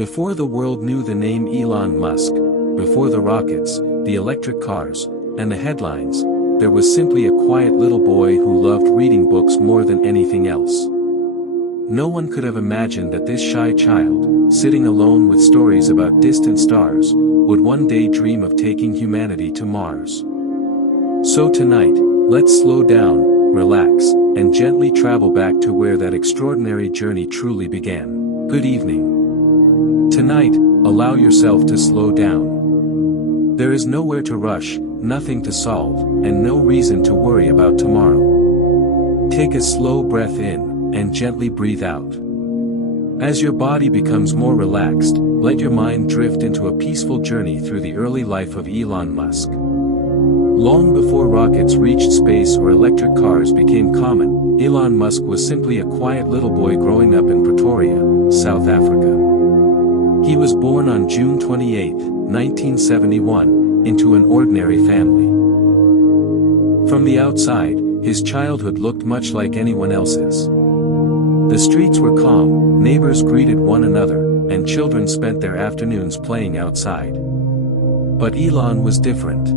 Before the world knew the name Elon Musk, before the rockets, the electric cars, and the headlines, there was simply a quiet little boy who loved reading books more than anything else. No one could have imagined that this shy child, sitting alone with stories about distant stars, would one day dream of taking humanity to Mars. So tonight, let's slow down, relax, and gently travel back to where that extraordinary journey truly began. Good evening. Tonight, allow yourself to slow down. There is nowhere to rush, nothing to solve, and no reason to worry about tomorrow. Take a slow breath in, and gently breathe out. As your body becomes more relaxed, let your mind drift into a peaceful journey through the early life of Elon Musk. Long before rockets reached space or electric cars became common, Elon Musk was simply a quiet little boy growing up in Pretoria, South Africa. He was born on June 28, 1971, into an ordinary family. From the outside, his childhood looked much like anyone else's. The streets were calm, neighbors greeted one another, and children spent their afternoons playing outside. But Elon was different.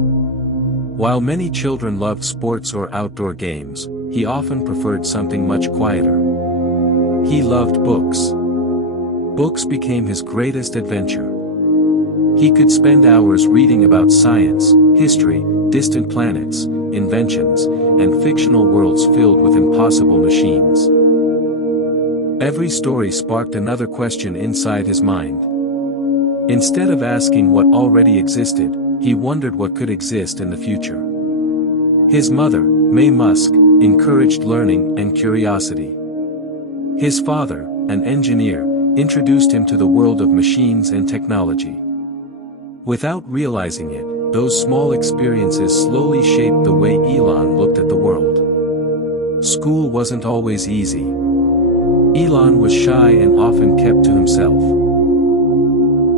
While many children loved sports or outdoor games, he often preferred something much quieter. He loved books. Books became his greatest adventure. He could spend hours reading about science, history, distant planets, inventions, and fictional worlds filled with impossible machines. Every story sparked another question inside his mind. Instead of asking what already existed, he wondered what could exist in the future. His mother, May Musk, encouraged learning and curiosity. His father, an engineer, introduced him to the world of machines and technology. Without realizing it, those small experiences slowly shaped the way Elon looked at the world. School wasn't always easy. Elon was shy and often kept to himself.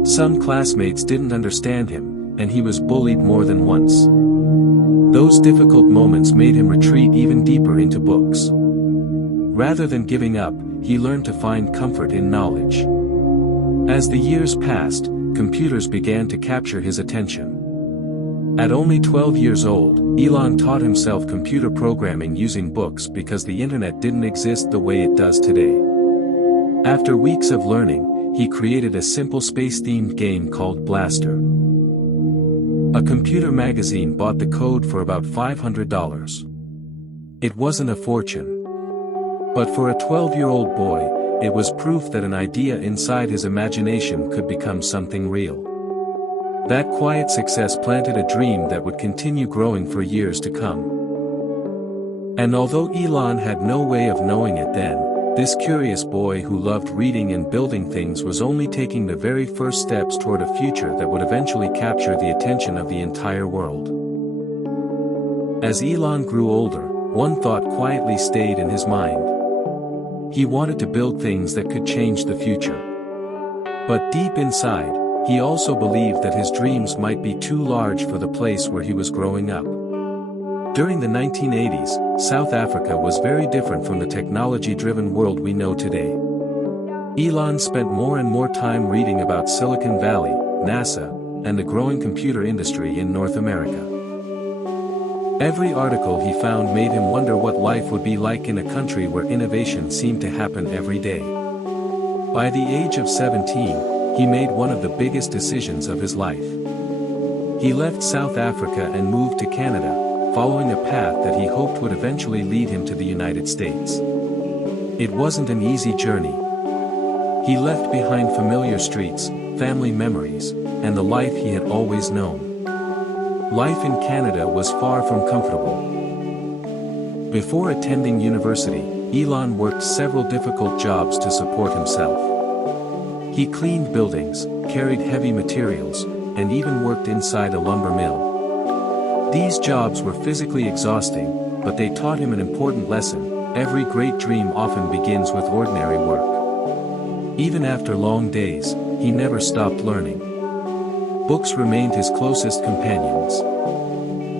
Some classmates didn't understand him, and he was bullied more than once. Those difficult moments made him retreat even deeper into books. Rather than giving up, he learned to find comfort in knowledge. As the years passed, computers began to capture his attention. At only 12 years old, Elon taught himself computer programming using books because the internet didn't exist the way it does today. After weeks of learning, he created a simple space-themed game called Blaster. A computer magazine bought the code for about $500. It wasn't a fortune. But for a 12-year-old boy, it was proof that an idea inside his imagination could become something real. That quiet success planted a dream that would continue growing for years to come. And although Elon had no way of knowing it then, this curious boy who loved reading and building things was only taking the very first steps toward a future that would eventually capture the attention of the entire world. As Elon grew older, one thought quietly stayed in his mind. He wanted to build things that could change the future. But deep inside, he also believed that his dreams might be too large for the place where he was growing up. During the 1980s, South Africa was very different from the technology-driven world we know today. Elon spent more and more time reading about Silicon Valley, NASA, and the growing computer industry in North America. Every article he found made him wonder what life would be like in a country where innovation seemed to happen every day. By the age of 17, he made one of the biggest decisions of his life. He left South Africa and moved to Canada, following a path that he hoped would eventually lead him to the United States. It wasn't an easy journey. He left behind familiar streets, family memories, and the life he had always known. Life in Canada was far from comfortable. Before attending university, Elon worked several difficult jobs to support himself. He cleaned buildings, carried heavy materials, and even worked inside a lumber mill. These jobs were physically exhausting, but they taught him an important lesson: every great dream often begins with ordinary work. Even after long days, he never stopped learning. Books remained his closest companions.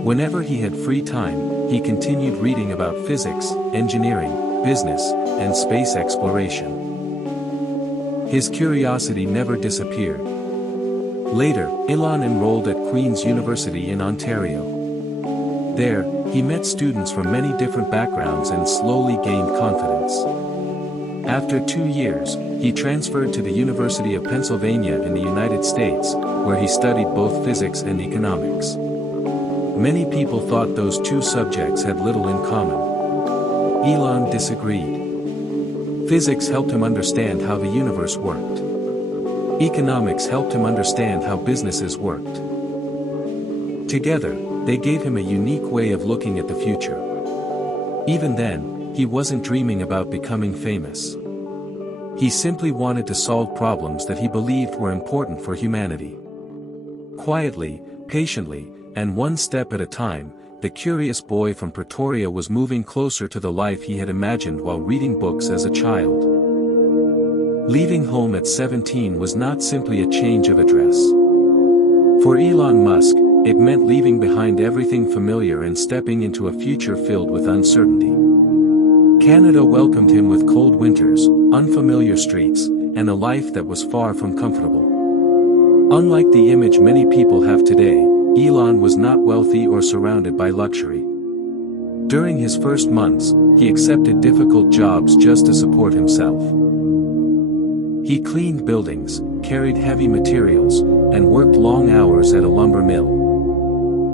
Whenever he had free time, he continued reading about physics, engineering, business, and space exploration. His curiosity never disappeared. Later, Elon enrolled at Queen's University in Ontario. There, he met students from many different backgrounds and slowly gained confidence. After 2 years, he transferred to the University of Pennsylvania in the United States, where he studied both physics and economics. Many people thought those two subjects had little in common. Elon disagreed. Physics helped him understand how the universe worked. Economics helped him understand how businesses worked. Together, they gave him a unique way of looking at the future. Even then, he wasn't dreaming about becoming famous. He simply wanted to solve problems that he believed were important for humanity. Quietly, patiently, and one step at a time, the curious boy from Pretoria was moving closer to the life he had imagined while reading books as a child. Leaving home at 17 was not simply a change of address. For Elon Musk, it meant leaving behind everything familiar and stepping into a future filled with uncertainty. Canada welcomed him with cold winters, unfamiliar streets, and a life that was far from comfortable. Unlike the image many people have today, Elon was not wealthy or surrounded by luxury. During his first months, he accepted difficult jobs just to support himself. He cleaned buildings, carried heavy materials, and worked long hours at a lumber mill.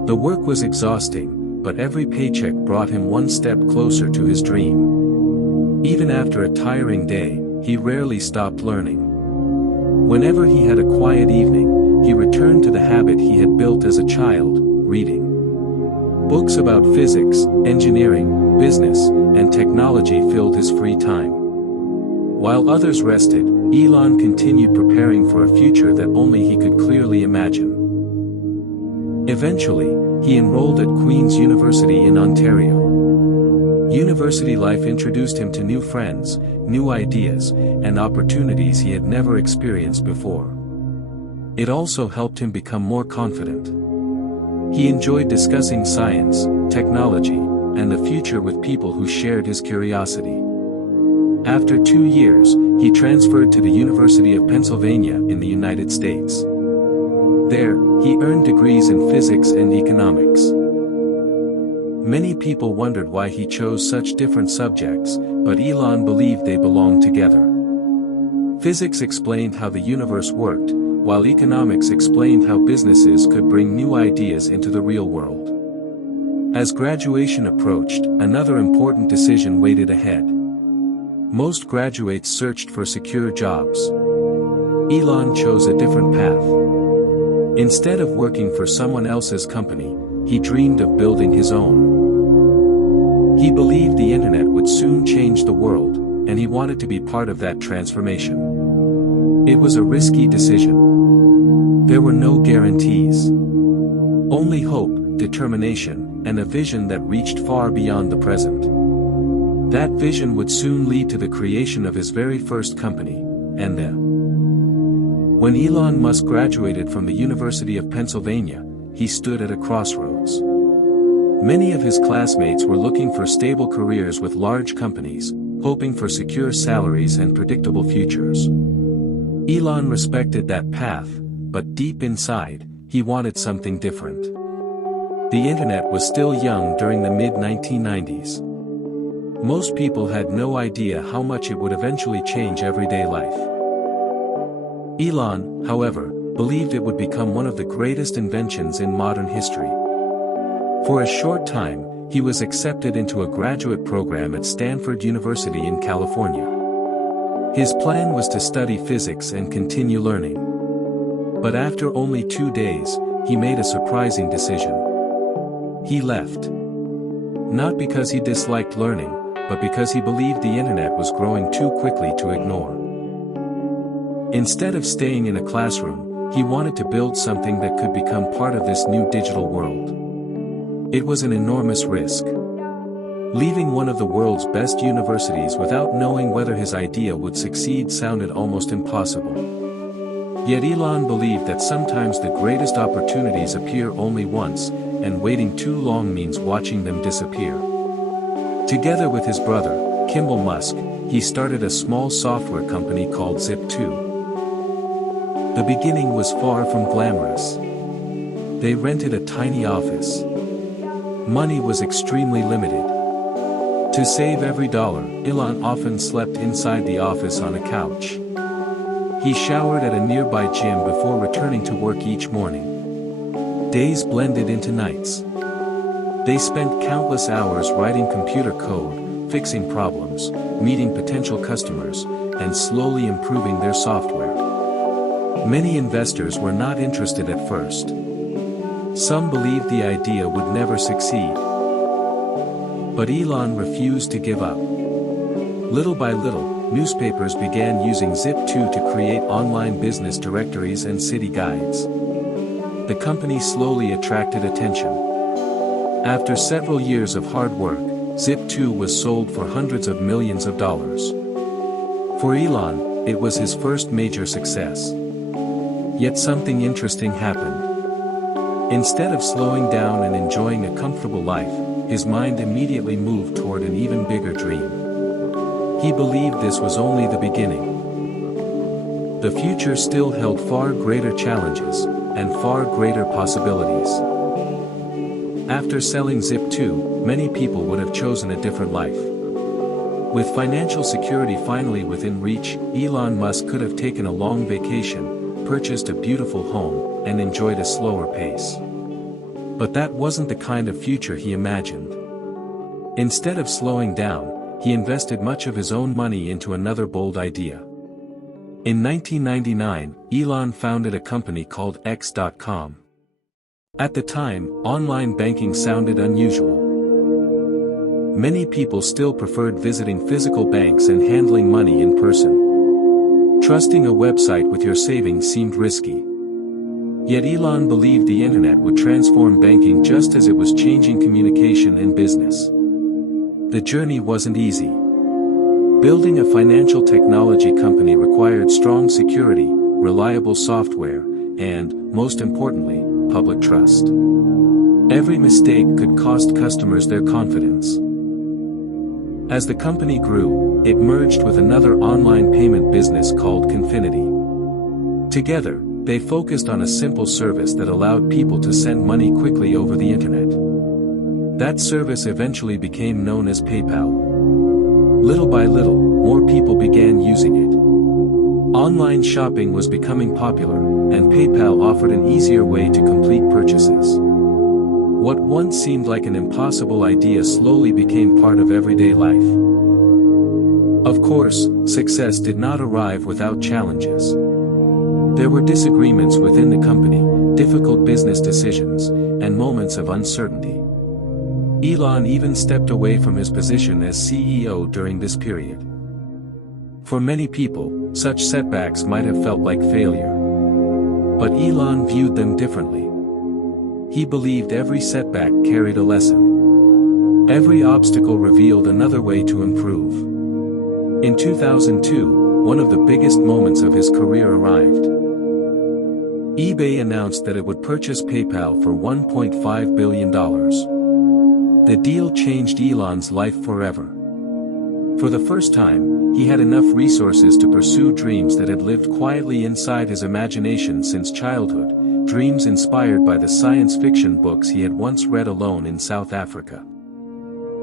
The work was exhausting, but every paycheck brought him one step closer to his dream. Even after a tiring day, he rarely stopped learning. Whenever he had a quiet evening, he returned to the habit he had built as a child, reading. Books about physics, engineering, business, and technology filled his free time. While others rested, Elon continued preparing for a future that only he could clearly imagine. Eventually, he enrolled at Queen's University in Ontario. University life introduced him to new friends, new ideas, and opportunities he had never experienced before. It also helped him become more confident. He enjoyed discussing science, technology, and the future with people who shared his curiosity. After 2 years, he transferred to the University of Pennsylvania in the United States. There, he earned degrees in physics and economics. Many people wondered why he chose such different subjects, but Elon believed they belonged together. Physics explained how the universe worked, while economics explained how businesses could bring new ideas into the real world. As graduation approached, another important decision waited ahead. Most graduates searched for secure jobs. Elon chose a different path. Instead of working for someone else's company, he dreamed of building his own. He believed the internet would soon change the world, and he wanted to be part of that transformation. It was a risky decision. There were no guarantees. Only hope, determination, and a vision that reached far beyond the present. That vision would soon lead to the creation of his very first company, and when Elon Musk graduated from the University of Pennsylvania, he stood at a crossroads. Many of his classmates were looking for stable careers with large companies, hoping for secure salaries and predictable futures. Elon respected that path, but deep inside, he wanted something different. The internet was still young during the mid-1990s. Most people had no idea how much it would eventually change everyday life. Elon, however, believed it would become one of the greatest inventions in modern history. For a short time, he was accepted into a graduate program at Stanford University in California. His plan was to study physics and continue learning. But after only 2 days, he made a surprising decision. He left. Not because he disliked learning, but because he believed the internet was growing too quickly to ignore. Instead of staying in a classroom, he wanted to build something that could become part of this new digital world. It was an enormous risk. Leaving one of the world's best universities without knowing whether his idea would succeed sounded almost impossible. Yet Elon believed that sometimes the greatest opportunities appear only once, and waiting too long means watching them disappear. Together with his brother, Kimball Musk, he started a small software company called Zip2. The beginning was far from glamorous. They rented a tiny office. Money was extremely limited. To save every dollar, Elon often slept inside the office on a couch. He showered at a nearby gym before returning to work each morning. Days blended into nights. They spent countless hours writing computer code, fixing problems, meeting potential customers, and slowly improving their software. Many investors were not interested at first. Some believed the idea would never succeed. But Elon refused to give up. Little by little, newspapers began using Zip2 to create online business directories and city guides. The company slowly attracted attention. After several years of hard work, Zip2 was sold for hundreds of millions of dollars. For Elon, it was his first major success. Yet something interesting happened. Instead of slowing down and enjoying a comfortable life, his mind immediately moved toward an even bigger dream. He believed this was only the beginning. The future still held far greater challenges, and far greater possibilities. After selling Zip2, many people would have chosen a different life. With financial security finally within reach, Elon Musk could have taken a long vacation, purchased a beautiful home, and enjoyed a slower pace. But that wasn't the kind of future he imagined. Instead of slowing down, he invested much of his own money into another bold idea. In 1999, Elon founded a company called X.com. At the time, online banking sounded unusual. Many people still preferred visiting physical banks and handling money in person. Trusting a website with your savings seemed risky. Yet Elon believed the internet would transform banking just as it was changing communication and business. The journey wasn't easy. Building a financial technology company required strong security, reliable software, and, most importantly, public trust. Every mistake could cost customers their confidence. As the company grew, it merged with another online payment business called Confinity. Together, they focused on a simple service that allowed people to send money quickly over the internet. That service eventually became known as PayPal. Little by little, more people began using it. Online shopping was becoming popular, and PayPal offered an easier way to complete purchases. What once seemed like an impossible idea slowly became part of everyday life. Of course, success did not arrive without challenges. There were disagreements within the company, difficult business decisions, and moments of uncertainty. Elon even stepped away from his position as CEO during this period. For many people, such setbacks might have felt like failure. But Elon viewed them differently. He believed every setback carried a lesson. Every obstacle revealed another way to improve. In 2002, one of the biggest moments of his career arrived. eBay announced that it would purchase PayPal for $1.5 billion. The deal changed Elon's life forever. For the first time, he had enough resources to pursue dreams that had lived quietly inside his imagination since childhood, dreams inspired by the science fiction books he had once read alone in South Africa.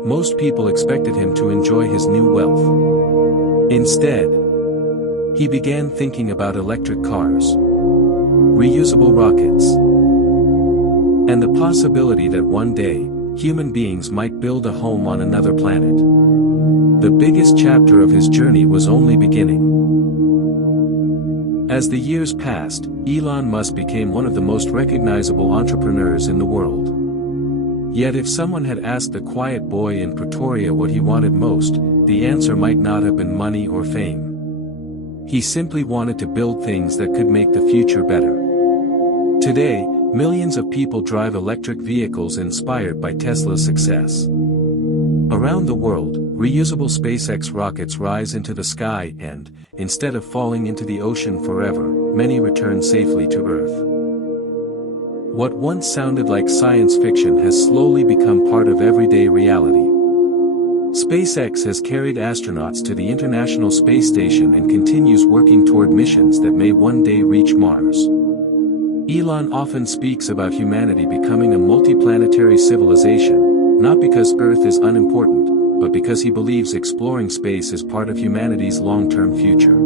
Most people expected him to enjoy his new wealth. Instead, he began thinking about electric cars, reusable rockets, and the possibility that one day, human beings might build a home on another planet. The biggest chapter of his journey was only beginning. As the years passed, Elon Musk became one of the most recognizable entrepreneurs in the world. Yet if someone had asked the quiet boy in Pretoria what he wanted most, the answer might not have been money or fame. He simply wanted to build things that could make the future better. Today, millions of people drive electric vehicles inspired by Tesla's success. Around the world, reusable SpaceX rockets rise into the sky and, instead of falling into the ocean forever, many return safely to Earth. What once sounded like science fiction has slowly become part of everyday reality. SpaceX has carried astronauts to the International Space Station and continues working toward missions that may one day reach Mars. Elon often speaks about humanity becoming a multiplanetary civilization, not because Earth is unimportant, but because he believes exploring space is part of humanity's long-term future.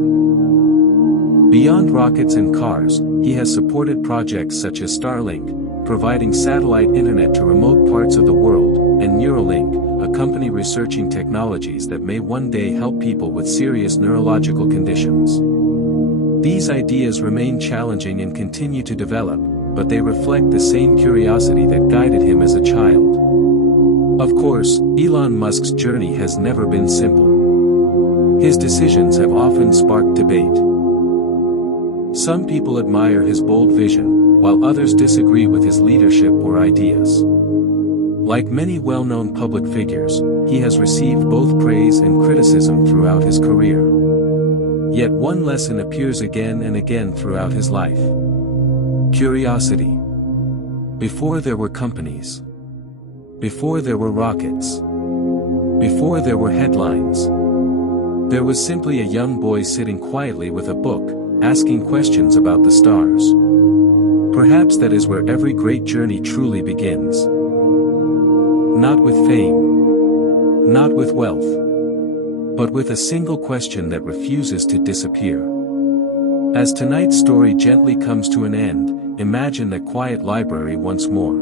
Beyond rockets and cars, he has supported projects such as Starlink, providing satellite internet to remote parts of the world, and Neuralink, a company researching technologies that may one day help people with serious neurological conditions. These ideas remain challenging and continue to develop, but they reflect the same curiosity that guided him as a child. Of course, Elon Musk's journey has never been simple. His decisions have often sparked debate. Some people admire his bold vision, while others disagree with his leadership or ideas. Like many well-known public figures, he has received both praise and criticism throughout his career. Yet one lesson appears again and again throughout his life. Curiosity. Before there were companies. Before there were rockets. Before there were headlines. There was simply a young boy sitting quietly with a book, asking questions about the stars. Perhaps that is where every great journey truly begins. Not with fame. Not with wealth. But with a single question that refuses to disappear. As tonight's story gently comes to an end, imagine that quiet library once more.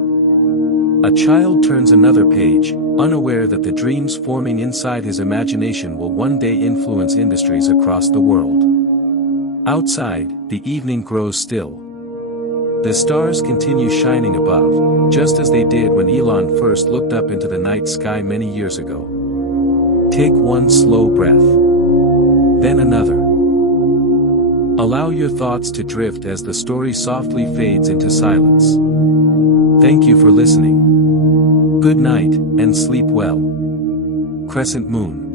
A child turns another page, unaware that the dreams forming inside his imagination will one day influence industries across the world. Outside, the evening grows still. The stars continue shining above, just as they did when Elon first looked up into the night sky many years ago. Take one slow breath. Then another. Allow your thoughts to drift as the story softly fades into silence. Thank you for listening. Good night, and sleep well. Crescent Moon.